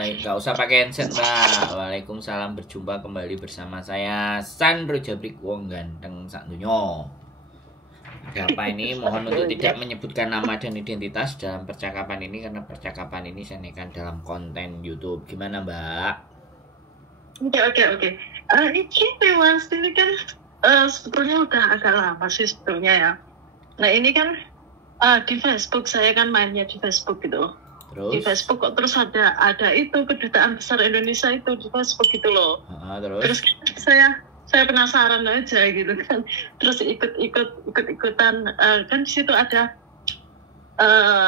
Nggak usah pakai handset, Mbak. Waalaikumsalam, berjumpa kembali bersama saya Sandro Jabrik Wong Ganteng sak dunyo. Ada apa ini? Mohon untuk tidak menyebutkan nama dan identitas dalam percakapan ini, karena percakapan ini saya naikkan dalam konten YouTube. Gimana, Mbak? Oke. Ini Mas, ini kan sebetulnya udah agak lama sih sebetulnya ya. Nah ini kan di Facebook, saya kan mainnya di Facebook gitu. Terus? Di Facebook kok terus ada itu Kedutaan Besar Indonesia itu di Facebook gitu loh. Terus saya penasaran aja gitu kan. Terus ikutan kan di situ ada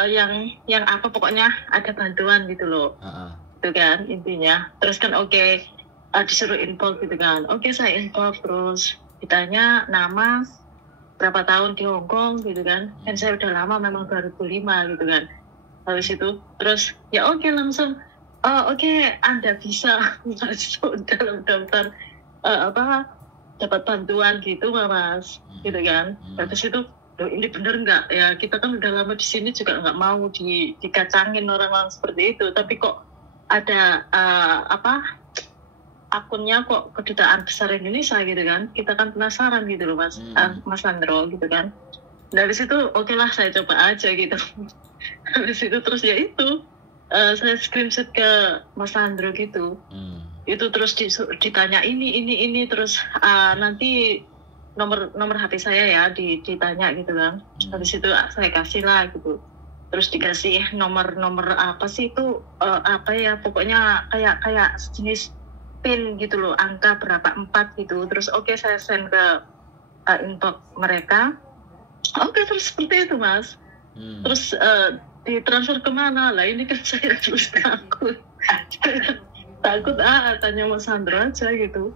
yang apa pokoknya ada bantuan gitu loh. Itu kan intinya. Terus kan disuruh info gitu kan. Saya info, terus ditanya nama, berapa tahun di Hong Kong gitu kan. Kan saya udah lama memang 2005 gitu kan. Habis itu terus ya langsung Anda bisa masuk dalam daftar dapat bantuan gitu Mas gitu kan. Habis itu ini bener nggak ya, kita kan udah lama di sini juga nggak mau dikacangin orang-orang seperti itu, tapi kok ada akunnya kok Kedutaan Besar Indonesia gitu kan, kita kan penasaran gitu loh Mas Mas Sandro gitu kan. Dari situ lah saya coba aja gitu. Habis itu terus ya itu saya screenshot ke Mas Sandro gitu. Itu terus ditanya ini terus nanti nomor HP saya ya ditanya gitu kan. Habis itu saya kasih lah gitu. Terus dikasih nomor apa sih itu pokoknya kayak jenis pin gitu loh, angka berapa 4 gitu. Terus saya send ke inbox mereka. Terus seperti itu Mas. Terus ditransfer kemana lah, ini kan saya terus takut tanya Mas Sandro aja gitu.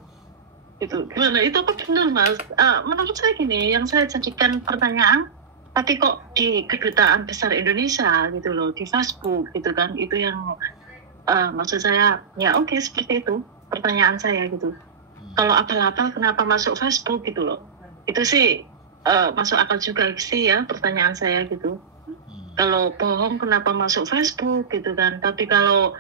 Itu gimana, itu apa benar Mas? Menurut saya gini, yang saya jadikan pertanyaan, tapi kok di Kedutaan Besar Indonesia gitu loh, di Facebook gitu kan, itu yang maksud saya ya seperti itu pertanyaan saya gitu. Kalau apal-apal kenapa masuk Facebook gitu loh, itu sih masuk akal juga sih ya pertanyaan saya gitu. Kalau bohong kenapa masuk Facebook gitu kan. Tapi kalau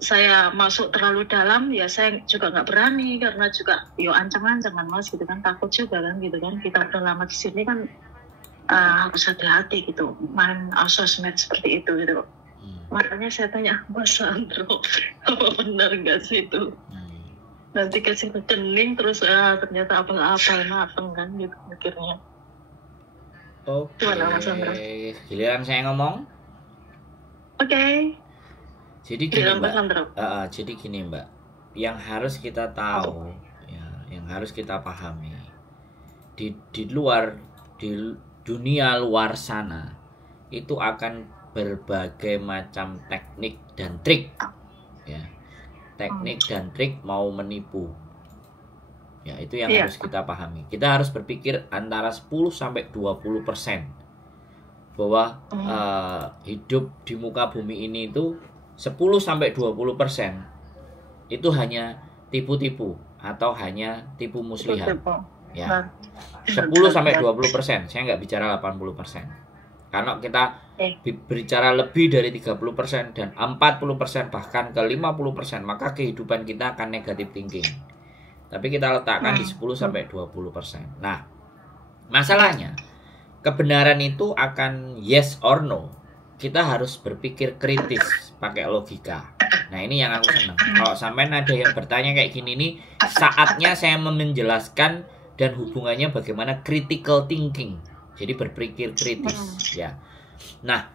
saya masuk terlalu dalam ya saya juga nggak berani, karena juga ancang-ancangan Mas gitu kan, takut juga kan gitu kan. Kita udah lama di sini kan harus hati-hati gitu main sosmed seperti itu gitu. Makanya saya tanya Mas Sandro, apa benar nggak sih itu? Nanti kasih rekening terus ternyata apa-apa mateng kan gitu mikirnya. Gimana Mas Sandro? Giliran saya ngomong. Jadi gini Mbak. Jadi gini Mbak, yang harus kita tahu, yang harus kita pahami, di dunia luar sana itu akan berbagai macam teknik dan trik, ya. Teknik dan trik mau menipu. Ya, itu yang harus kita pahami. Kita harus berpikir antara 10-20% bahwa hidup di muka bumi ini itu 10-20% itu hanya tipu-tipu atau hanya tipu muslihat. Ya. 10-20%. Saya nggak bicara 80%. Karena kita berbicara lebih dari 30% dan 40% bahkan ke 50%, maka kehidupan kita akan negatif thinking. Tapi kita letakkan di 10-20%. Nah, masalahnya kebenaran itu akan yes or no. Kita harus berpikir kritis, pakai logika. Nah, ini yang aku senang. Kalau sampai ada yang bertanya kayak gini nih, saatnya saya menjelaskan dan hubungannya bagaimana critical thinking. Jadi berpikir kritis, ya. Nah,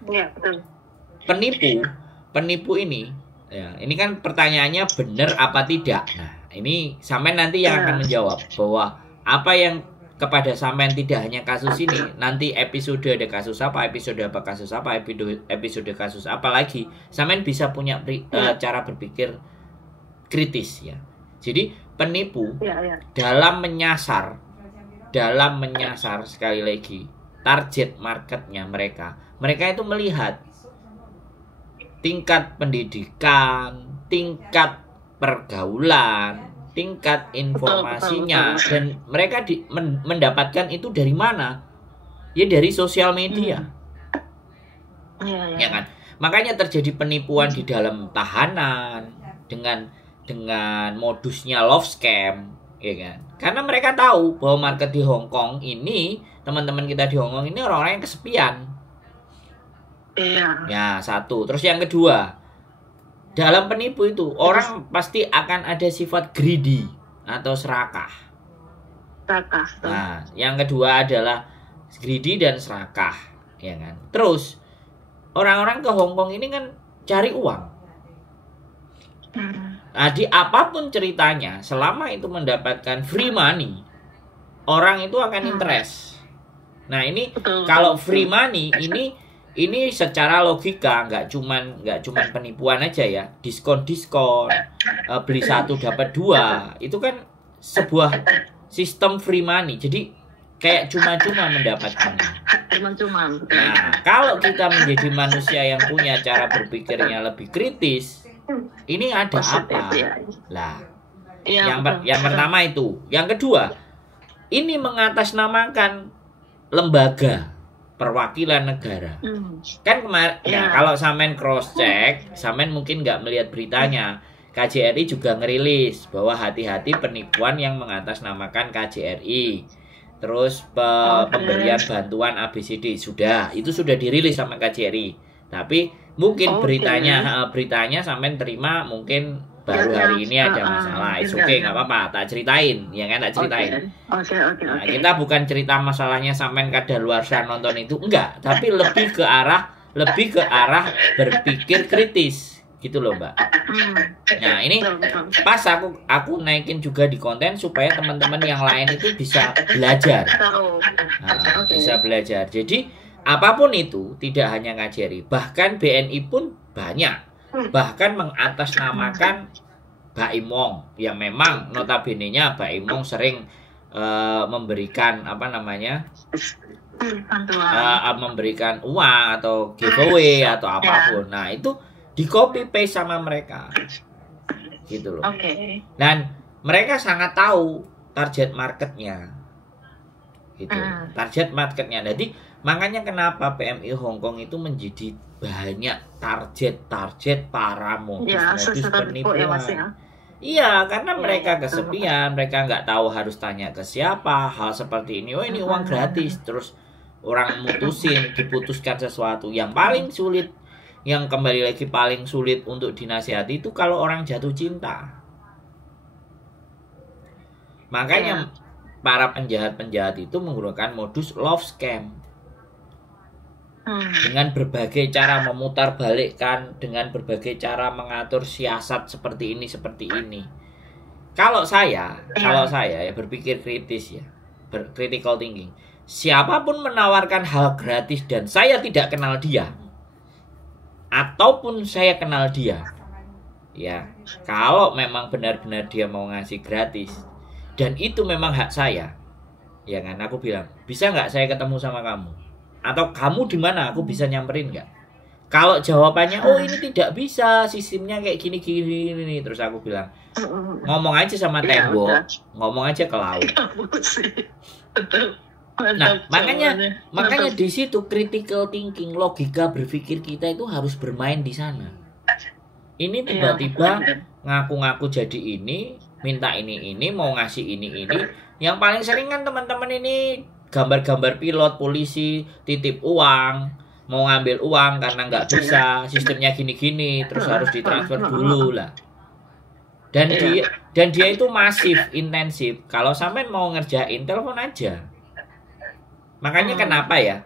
penipu ini, ya, ini kan pertanyaannya benar apa tidak. Nah, ini sampean nanti yang akan menjawab bahwa apa yang kepada sampean tidak hanya kasus ini, nanti episode ada kasus apa, episode kasus apa lagi, sampean bisa punya cara berpikir kritis ya. Jadi penipu dalam menyasar sekali lagi target marketnya mereka itu melihat tingkat pendidikan, tingkat pergaulan, tingkat informasinya, dan mereka mendapatkan itu dari mana? Ya dari sosial media. Ya kan? Makanya terjadi penipuan di dalam tahanan dengan modusnya love scam, ya kan? Karena mereka tahu bahwa market di Hong Kong ini, teman-teman kita di Hong Kong ini orang-orang yang kesepian. Iya. Ya, satu. Terus yang kedua, dalam penipu itu orang pasti akan ada sifat greedy atau serakah. Nah, yang kedua adalah greedy dan serakah, ya kan? Terus orang-orang ke Hong Kong ini kan cari uang. Jadi apapun ceritanya, selama itu mendapatkan free money, orang itu akan interest. Nah, ini kalau free money ini secara logika nggak cuman penipuan aja ya, diskon beli 1 dapat 2 itu kan sebuah sistem free money. Jadi kayak cuma-cuma mendapatkannya. Nah, kalau kita menjadi manusia yang punya cara berpikirnya lebih kritis, ini ada apa? Lah, yang pertama itu. Yang kedua, ini mengatasnamakan lembaga perwakilan negara. Kan kemarin, ya, kalau Samen cross check, Samen mungkin nggak melihat beritanya. KJRI juga ngerilis bahwa hati-hati penipuan yang mengatasnamakan KJRI. Terus pemberian bantuan ABCD itu sudah dirilis sama KJRI. Tapi mungkin beritanya sampai terima mungkin baru hari ini ada masalah. Oke, nggak apa-apa, tak ceritain, ya kan, tak ceritain. Nah, kita bukan cerita masalahnya sampai kadaluarsa nonton itu, enggak, tapi lebih ke arah berpikir kritis. Gitu loh, Mbak. Nah, ini pas aku naikin juga di konten supaya teman-teman yang lain itu bisa belajar. Nah, bisa belajar. Jadi apapun itu, tidak hanya KJRI, bahkan BNI pun banyak. Bahkan mengatasnamakan Baim Wong, yang memang notabene-nya Baim Wong sering memberikan memberikan uang atau giveaway atau apapun. Nah, itu di copy paste sama mereka, gitu loh. Dan mereka sangat tahu target marketnya, gitu. Target marketnya. Jadi makanya kenapa PMI Hong Kong itu menjadi banyak target para modus penipuan. Iya, karena mereka kesepian, mereka nggak tahu harus tanya ke siapa. Hal seperti ini, oh ini uang gratis, terus orang diputuskan sesuatu yang paling sulit. Yang kembali lagi paling sulit untuk dinasihati itu kalau orang jatuh cinta. Makanya para penjahat-penjahat itu menggunakan modus love scam. Dengan berbagai cara memutarbalikkan, dengan berbagai cara mengatur siasat seperti ini. Kalau saya ya berpikir kritis ya, critical thinking. Siapapun menawarkan hal gratis dan saya tidak kenal dia, ataupun saya kenal dia, ya, kalau memang benar-benar dia mau ngasih gratis dan itu memang hak saya, ya kan, aku bilang, bisa nggak saya ketemu sama kamu, atau kamu di mana, aku bisa nyamperin nggak? Kalau jawabannya oh ini tidak bisa, sistemnya kayak gini, terus aku bilang, ngomong aja sama tembok, ngomong aja ke laut. Nah, makanya di situ critical thinking, logika berpikir kita itu harus bermain di sana. Ini tiba-tiba ngaku-ngaku jadi ini, minta ini, mau ngasih ini. Yang paling sering kan teman-teman ini gambar-gambar pilot, polisi, titip uang, mau ngambil uang karena nggak bisa, sistemnya gini-gini, terus harus ditransfer dulu lah. Dan dia itu masif, intensif. Kalau sampai mau ngerjain, telepon aja. Makanya kenapa ya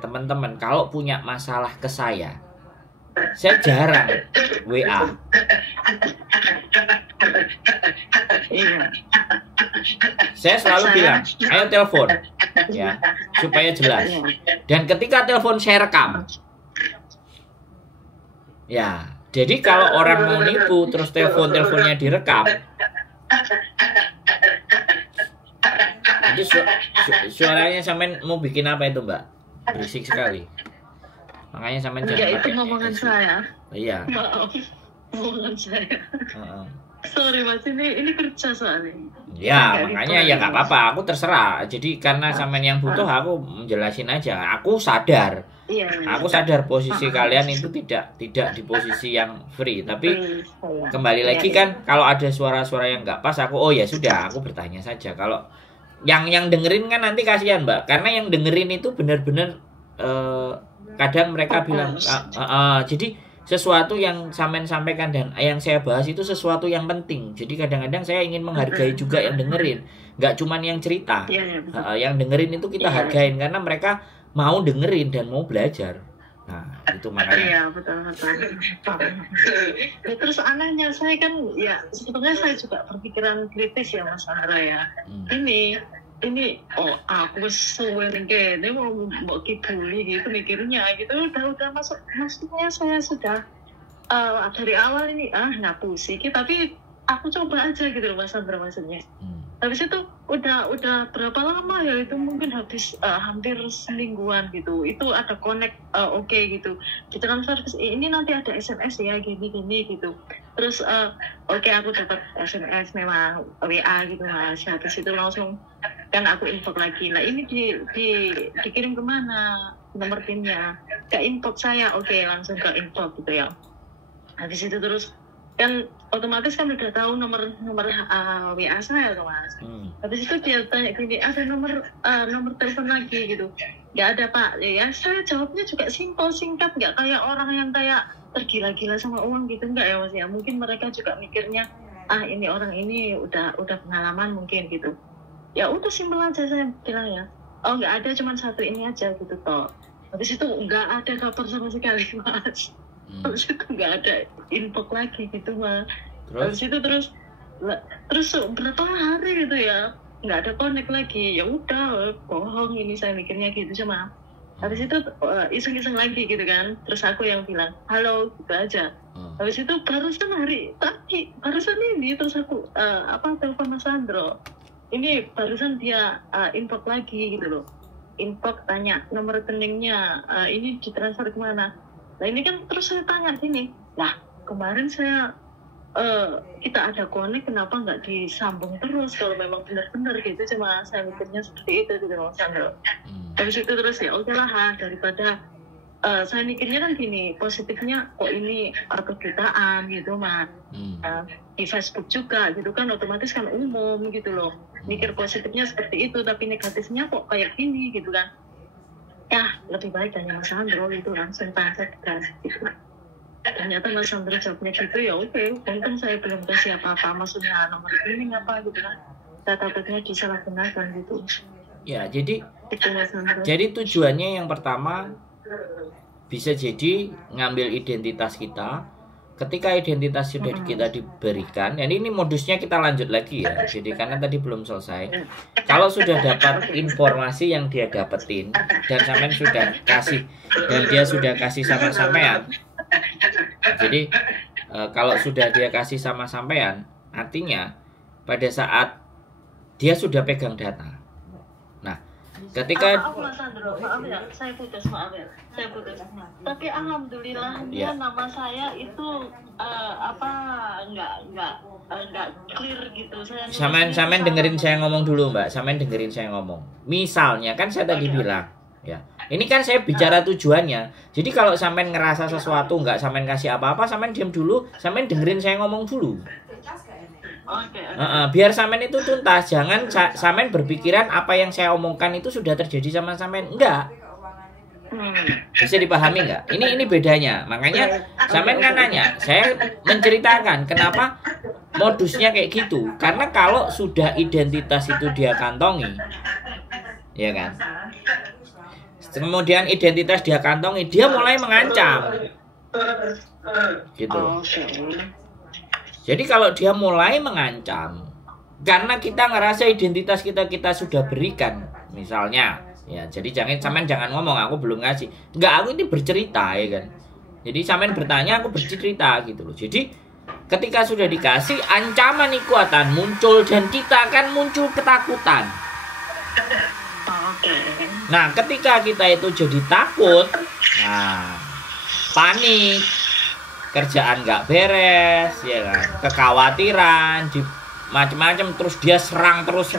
teman-teman, kalau punya masalah ke saya jarang WA. Saya selalu bilang, ayo telepon, ya, supaya jelas. Dan ketika telepon saya rekam. Ya, jadi kalau orang mau nipu terus teleponnya direkam, itu suaranya sampean mau bikin apa itu, Mbak? Berisik sekali. Makanya sampean jangan itu ngomongan saya. Iya. Maaf, ngomongan saya. Sorry Mas, ini kerja soalnya. Ya, makanya ya nggak apa-apa, aku terserah. Jadi karena sampean yang butuh, aku menjelasin aja. Aku sadar, aku sadar posisi kalian itu tidak di posisi yang free. Tapi kembali lagi kan, kalau ada suara-suara yang nggak pas, aku oh ya sudah, aku bertanya saja. Kalau yang dengerin kan nanti kasihan Mbak, karena yang dengerin itu benar-benar kadang mereka bilang, jadi sesuatu yang sampean sampaikan dan yang saya bahas itu sesuatu yang penting. Jadi kadang-kadang saya ingin menghargai juga yang dengerin, nggak cuman yang cerita. Yang dengerin itu kita hargain karena mereka mau dengerin dan mau belajar. Nah, itu makanya. Iya, betul. Ya, terus anehnya saya kan ya sebetulnya saya juga berpikiran kritis ya Mas Andra ya. Ini aku sewering kene mau kibuli gitu mikirnya gitu udah masuk, maksudnya saya sudah dari awal ini ngapusi tapi aku coba aja gitu loh Mas Andra maksudnya. Habis itu udah berapa lama ya, itu mungkin habis hampir semingguan gitu, itu ada connect oke gitu, ditransfer ini nanti ada SMS ya gini gitu. Terus oke, aku dapat SMS memang WA gitu Mas. Habis itu langsung kan aku info lagi, nah ini dikirim kemana nomor PIN-nya, ke inbox saya, oke langsung ke inbox gitu ya. Habis itu terus kan otomatis kan udah tahu nomor WA saya tuh Mas. Habis itu dia tanya gini, ada nomor telepon lagi gitu, nggak ada Pak. Ya saya jawabnya juga simpel singkat, nggak kayak orang yang kayak tergila-gila sama uang gitu, nggak ya Mas ya. Mungkin mereka juga mikirnya ini orang ini udah pengalaman mungkin gitu. Ya udah simpel aja saya bilang ya. Oh nggak ada, cuma satu ini aja gitu toh. Habis itu nggak ada kabar sama sekali Mas. Habis itu nggak ada info lagi gitu Mas. Habis itu terus berapa hari gitu ya nggak ada connect lagi. Ya udah bohong ini, saya mikirnya gitu cuma. Habis itu iseng-iseng lagi gitu kan. Terus aku yang bilang halo gitu aja. Habis itu barusan ini terus aku telepon Mas Sandro. Ini barusan dia inbox lagi gitu loh. Inbox tanya nomor rekeningnya, ini ditransfer kemana. Nah ini kan terus saya tanya gini, lah kemarin saya kita ada connect, kenapa nggak disambung terus kalau memang benar-benar gitu. Cuma saya mikirnya seperti itu gitu Mas Sandro. Habis itu terus ya oke lah, daripada saya mikirnya kan gini, positifnya kok ini kedutaan gitu Mas. Di Facebook juga gitu kan, otomatis kan umum gitu loh. Mikir positifnya seperti itu, tapi negatifnya kok kayak gini gitu kan. Ya lebih baik tanya Mas Sandro itu langsung tanya gitu. Ternyata Mas Sandro jawabnya gitu, ya oke, untung saya belum kasih apa-apa, maksudnya nomor ini apa gitu kan. Saya takutnya disalahgunakan gitu. Ya jadi tujuannya yang pertama bisa jadi ngambil identitas kita. Ketika identitas sudah kita diberikan, dan ini modusnya kita lanjut lagi ya. Jadi karena tadi belum selesai. Kalau sudah dapat informasi yang dia dapetin dan sampean sudah kasih dan dia sudah kasih sama sampean. Jadi kalau sudah dia kasih sama sampean, artinya pada saat dia sudah pegang data. Nah, ketika maaf ya, saya putus. Tapi alhamdulillah nama saya itu nggak clear gitu. Sampean dengerin saya ngomong dulu Mbak. Sampean dengerin saya ngomong. Misalnya kan saya tadi bilang, ya. Ini kan saya bicara tujuannya. Jadi kalau sampean ngerasa sesuatu nggak sampean kasih apa-apa, sampean diam dulu, sampean dengerin saya ngomong dulu. Biar sampean itu tuntas. Jangan sampean berpikiran apa yang saya omongkan itu sudah terjadi sama sampean. Enggak. Bisa dipahami nggak? Ini bedanya. Makanya sampean kan nanya, saya menceritakan kenapa modusnya kayak gitu. Karena kalau sudah identitas itu dia kantongi, ya kan? Kemudian identitas dia kantongi, dia mulai mengancam, gitu. Jadi kalau dia mulai mengancam, karena kita ngerasa identitas kita sudah berikan, misalnya, ya. Jadi jangan ngomong aku belum ngasih. Enggak, aku ini bercerita ya kan. Jadi sampean bertanya, aku bercerita gitu loh. Jadi ketika sudah dikasih, ancaman itu akan muncul dan kita akan muncul ketakutan. Nah, ketika kita itu jadi takut, nah, panik, kerjaan nggak beres, ya kan, kekhawatiran, macam-macam, terus dia serang terus,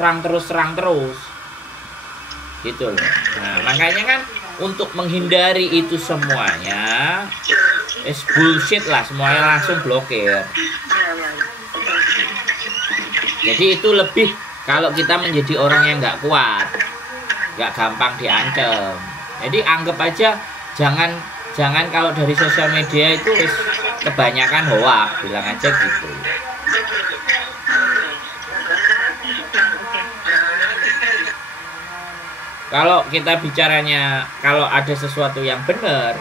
gitu loh. Nah, makanya kan untuk menghindari itu semuanya, bullshit lah, semuanya langsung blokir. Jadi itu lebih kalau kita menjadi orang yang nggak kuat, nggak gampang diancam. Jadi anggap aja jangan kalau dari sosial media itu kebanyakan hoak, bilang aja gitu. Kalau kita bicaranya kalau ada sesuatu yang benar,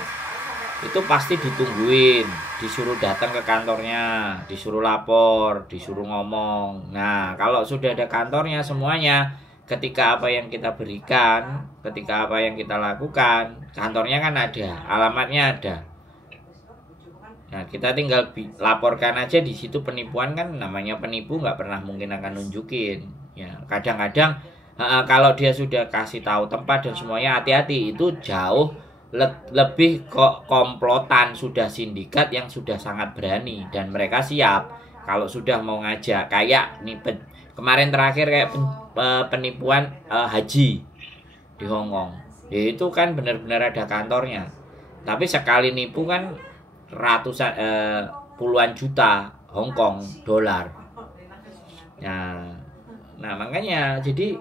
itu pasti ditungguin, disuruh datang ke kantornya, disuruh lapor, disuruh ngomong. Nah, kalau sudah ada kantornya semuanya, ketika apa yang kita berikan, ketika apa yang kita lakukan, kantornya kan ada, alamatnya ada. Nah, kita tinggal laporkan aja di situ. Penipuan kan namanya penipu, nggak pernah mungkin akan nunjukin. Ya, kadang-kadang kalau dia sudah kasih tahu tempat dan semuanya, hati-hati, itu jauh lebih kok komplotan, sudah sindikat yang sudah sangat berani dan mereka siap kalau sudah mau ngajak. Kayak nih kemarin terakhir kayak penipuan haji di Hong Kong. Ya itu kan benar-benar ada kantornya. Tapi sekali nipu kan ratusan puluhan juta Hong Kong dolar. Nah, makanya jadi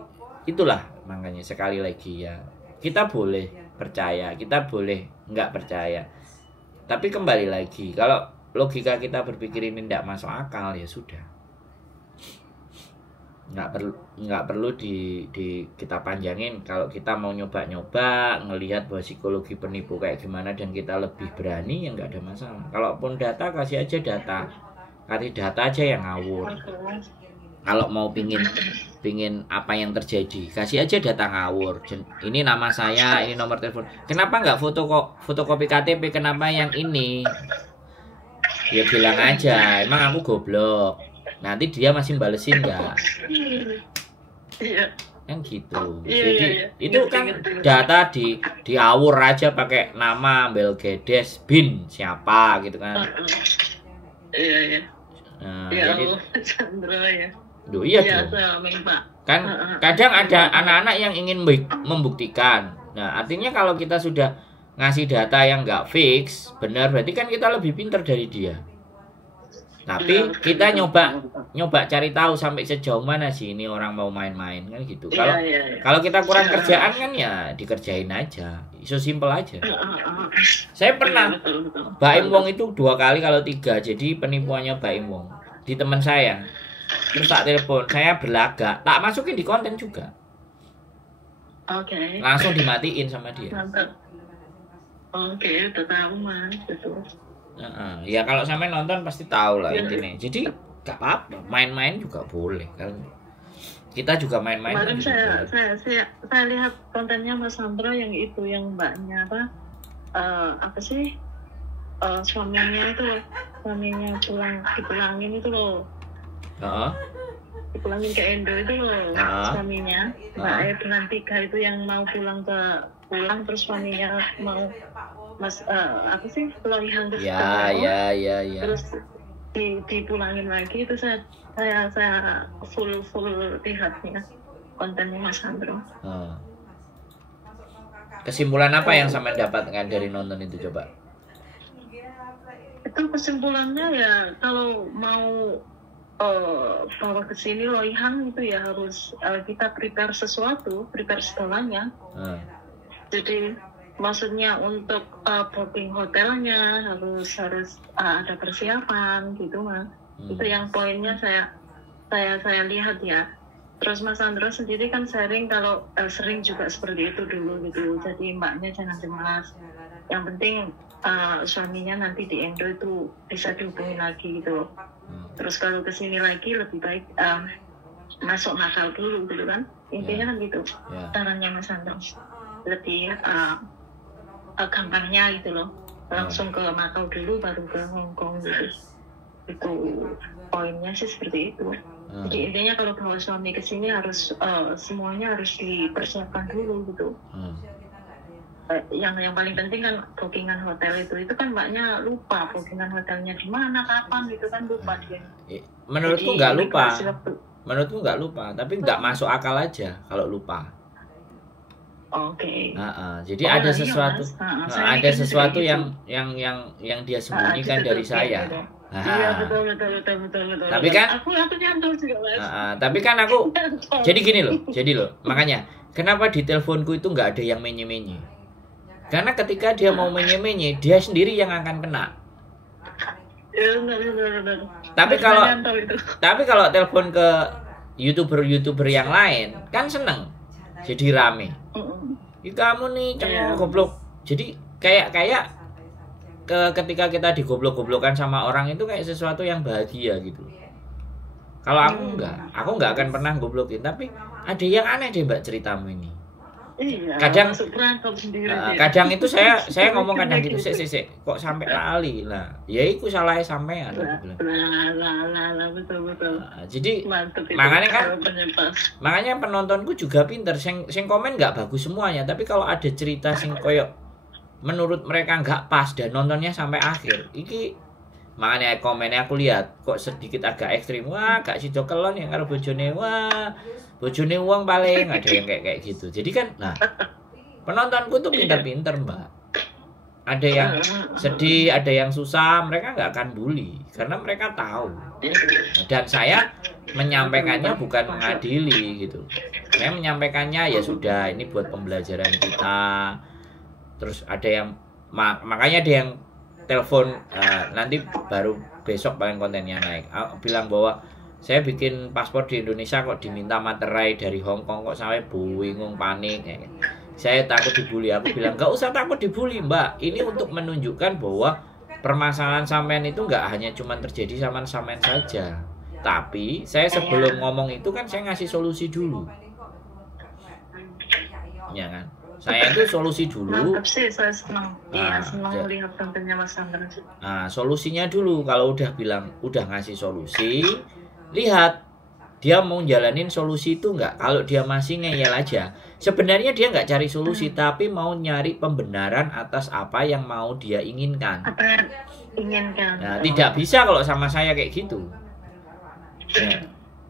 itulah, makanya sekali lagi ya, kita boleh percaya, kita boleh nggak percaya. Tapi kembali lagi, kalau logika kita berpikir ini tidak masuk akal, ya sudah. Nggak perlu kita panjangin. Kalau kita mau nyoba ngelihat bahwa psikologi penipu kayak gimana dan kita lebih berani, ya nggak ada masalah. Kalaupun data, kasih aja data, kasih data aja yang ngawur. Kalau mau pingin apa yang terjadi, kasih aja data ngawur. Ini nama saya, ini nomor telepon. Kenapa nggak fotokopi KTP? Kenapa yang ini? Ya bilang aja, emang aku goblok. Nanti dia masih balesin nggak? Iya. Kan gitu. Jadi itu kan data diawur aja pakai nama Belgedes bin siapa gitu kan? Iya. Nah, ya jadi Chandra ya. Duh, iya dong. Kan kadang ada anak-anak yang ingin membuktikan. Nah, artinya kalau kita sudah ngasih data yang nggak fix, benar, berarti kan kita lebih pintar dari dia. Tapi kita nyoba cari tahu sampai sejauh mana sih ini orang mau main-main kan gitu. Kalau kita kurang kerjaan kan ya dikerjain aja. So simple aja. Saya pernah Baim Wong itu 2 kali kalau 3. Jadi penipuannya Baim Wong di teman saya. Terus tak telepon, saya berlagak, tak masukin di konten juga. Oke. Langsung dimatiin sama dia. Mantap. Oke, udah tahu Mas, betul. Ya kalau sampai nonton pasti tahu lah intinya. Jadi gak apa-apa, main-main juga boleh kan. Kita juga main-main. Kemarin saya lihat kontennya Mas Sandro yang itu, yang mbaknya apa sih? Suaminya dipulangin itu loh. Dipulangin ke Indo itu loh, suaminya. Mbak bulan 3 itu yang mau pulang terus suaminya mau apa sih, pelarian terus ya. Terus dipulangin lagi. Itu saya full lihatnya kontennya Mas Sandro. Kesimpulan apa yang sama dapatkan dari nonton itu coba? Itu kesimpulannya ya, kalau mau bawa ke sini Loyang itu ya harus kita prepare segalanya. Jadi maksudnya untuk booking hotelnya harus ada persiapan gitu Mas. Itu yang poinnya saya lihat ya. Terus Mas Sandro sendiri kan sharing kalau sering juga seperti itu dulu gitu. Jadi mbaknya jangan cemas. Yang penting suaminya nanti di Indo itu bisa dihubungi lagi gitu. Terus kalau kesini lagi lebih baik masuk Makau dulu gitu kan. Intinya kan gitu. Caranya Mas Sandro lebih gampangnya gitu loh. Langsung ke Makau dulu baru ke Hong Kong gitu. Itu poinnya sih seperti itu. Jadi intinya kalau bawa suami ke sini harus semuanya harus dipersiapkan dulu gitu. yang paling penting kan bookingan hotel itu kan mbaknya lupa bookingan hotelnya di mana kapan gitu kan lupa dia. Menurutku nggak lupa. Menurutku nggak lupa, tapi nggak masuk akal aja kalau lupa. Oke. Jadi ada sesuatu, ada sesuatu yang dia sembunyikan dari saya. Iya betul. Tapi kan aku nyantol juga Mas. Tapi kan aku jadi gini loh, makanya kenapa di teleponku itu nggak ada yang menye-menye? Karena ketika dia mau menye-menye, dia sendiri yang akan kena. Ya, benar. Tapi kalau telepon ke YouTuber yang lain kan seneng, jadi rame. Kamu nih cengok goblok. Jadi kayak ketika kita digoblok-goblokan sama orang itu kayak sesuatu yang bahagia gitu. Kalau aku nggak akan pernah goblokin. Tapi ada yang aneh deh mbak ceritamu ini. Iya, kadang itu saya ngomong kadang gitu sih kok sampai lali lah ya itu salah sampean betul jadi makanya penontonku juga pinter sing komen nggak bagus semuanya tapi kalau ada cerita sing koyok menurut mereka nggak pas dan nontonnya sampai akhir iki makanya komennya aku lihat kok sedikit agak ekstrim wah gak sido kelon yang karo bojone wah bojone uang paling ada yang kayak gitu jadi kan nah penontonku tuh pinter-pinter mbak ada yang sedih ada yang susah mereka nggak akan bully karena mereka tahu dan saya menyampaikannya bukan mengadili gitu saya menyampaikannya ya sudah ini buat pembelajaran kita terus ada yang makanya ada yang telepon nanti baru besok paling kontennya naik bilang bahwa saya bikin paspor di Indonesia kok diminta materai dari Hong Kong kok sampai bingung panik saya takut dibully aku bilang gak usah takut dibully mbak ini untuk menunjukkan bahwa permasalahan sampean itu nggak hanya cuma terjadi sama sampean saja tapi saya sebelum ngomong itu kan saya ngasih solusi dulu ya kan saya itu solusi dulu. Mantap sih, saya senang. Senang melihat kontennya Mas Sandra. Solusinya dulu kalau udah bilang udah ngasih solusi, lihat dia mau jalanin solusi itu enggak. Kalau dia masih ngeyel aja, sebenarnya dia nggak cari solusi tapi mau nyari pembenaran atas apa yang mau dia inginkan. Apa yang inginkan? Nah, tidak bisa kalau sama saya kayak gitu. Ya.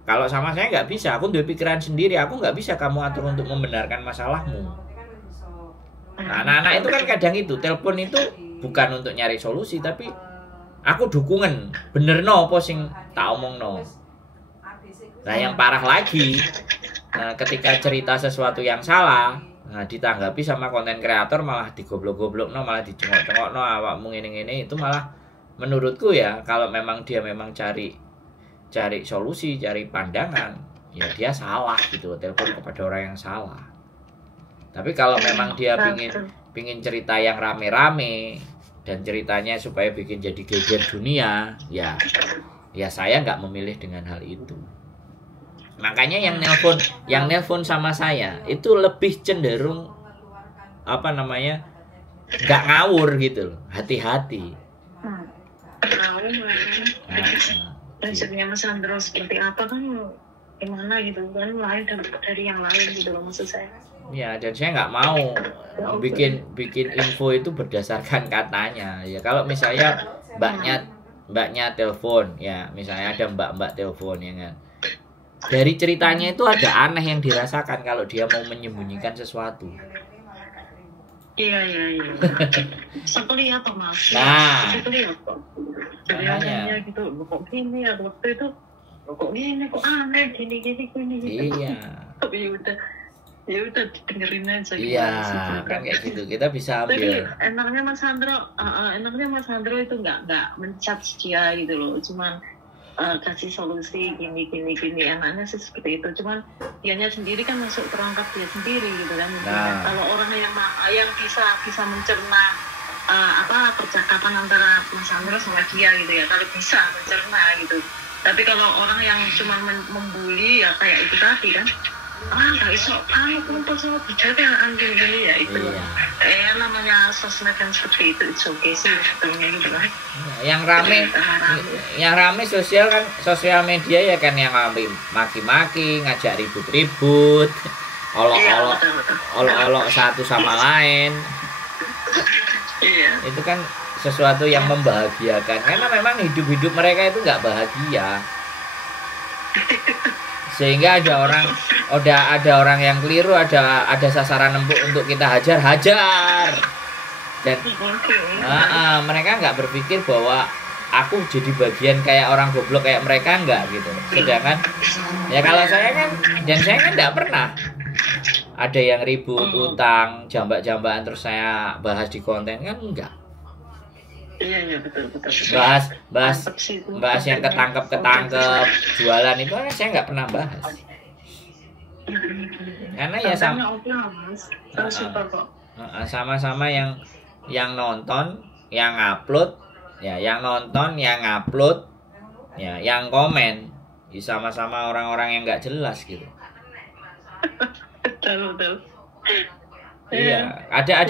Kalau sama saya nggak bisa, aku udah pikiran sendiri, aku nggak bisa kamu atur untuk membenarkan masalahmu. Nah, anak-anak itu kan kadang itu telepon itu bukan untuk nyari solusi tapi aku dukungan bener no apa sing tak omong no. Nah yang parah lagi ketika cerita sesuatu yang salah ditanggapi sama konten kreator malah digoblok-goblok no malah dicengok-cengok no awakmu ngene-ngene itu malah menurutku ya kalau memang dia memang cari solusi cari pandangan ya dia salah gitu telepon kepada orang yang salah. Tapi kalau memang dia pingin cerita yang rame-rame dan ceritanya supaya bikin jadi geger dunia, ya saya nggak memilih dengan hal itu. Makanya yang nelpon sama saya itu lebih cenderung nggak ngawur gitu loh, hati-hati. Prinsipnya Mas Sandro seperti apa kan gimana gitu kan lain dari yang lain gitu loh maksud saya. Ya dan saya nggak mau bikin info itu berdasarkan katanya ya kalau misalnya mbaknya telepon ya misalnya ada mbak telepon ya kan dari ceritanya itu ada aneh yang dirasakan kalau dia mau menyembunyikan sesuatu. Iya. Seperti apa mas? Nah, seperti apa? Makanya gitu kok gini ya waktu itu kok gini kok aneh gini. Iya. Tapi ya udah dengerin aja iya kan kayak gitu kita bisa ambil. Tapi enaknya Mas Sandro itu nggak menjudge dia gitu loh cuman kasih solusi gini enaknya sih seperti itu cuman dianya sendiri kan masuk perangkap dia sendiri gitu kan kalau orang yang bisa mencerna percakapan antara Mas Sandro sama dia gitu ya kalau bisa mencerna gitu tapi kalau orang yang cuma membuli ya kayak itu tadi kan nggak iso kamu kumpul sama bicara gini ya itu namanya sosmed yang seperti itu it's okay sih sebetulnya gitu kan yang rame sosial media ya kan yang maki-maki ngajak ribut-ribut olok-olok satu sama lain itu kan sesuatu yang membahagiakan, karena memang hidup mereka itu nggak bahagia, sehingga ada orang yang keliru, ada sasaran empuk untuk kita hajar, dan mereka nggak berpikir bahwa aku jadi bagian kayak orang goblok kayak mereka, enggak gitu. Sedangkan ya kalau saya kan nggak pernah ada yang ribut utang jambak-jambakan terus saya bahas di konten, kan enggak. Iya betul. Bahas yang ketangkep jualan itu kan saya nggak pernah bahas, karena ya sama-sama yang nonton, yang upload ya, yang komen ya, sama-sama orang-orang yang nggak jelas gitu. Betul. Iya, ada.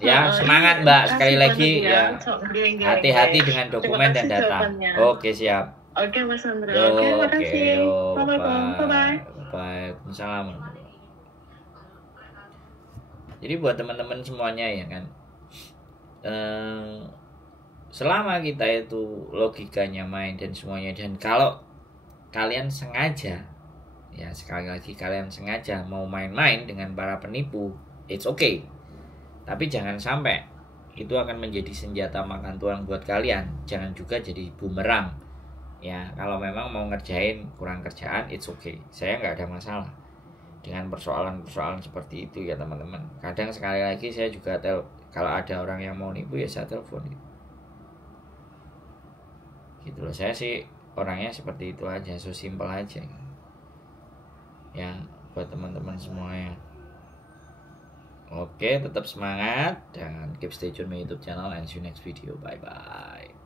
Ya, semangat Mbak, sekali lagi ya. Hati-hati dengan dokumen dan data. Oke, siap. Oke, Mas Andra. Oke, makasih. Bye. Assalamualaikum. Jadi buat teman-teman semuanya ya kan, selama kita itu logikanya main dan semuanya, dan kalau kalian sengaja, ya sekali lagi kalian sengaja mau main-main dengan para penipu, it's okay. Tapi jangan sampai itu akan menjadi senjata makan tuan buat kalian. Jangan juga jadi bumerang. Ya, kalau memang mau ngerjain kurang kerjaan, it's okay. Saya nggak ada masalah dengan persoalan-persoalan seperti itu ya teman-teman. Kadang sekali lagi saya juga kalau ada orang yang mau nipu ya saya telepon gitu loh. Saya sih orangnya seperti itu aja, so simple aja ya buat teman-teman semuanya. Oke, tetap semangat dan keep stay tune my YouTube channel, and see you next video. Bye bye.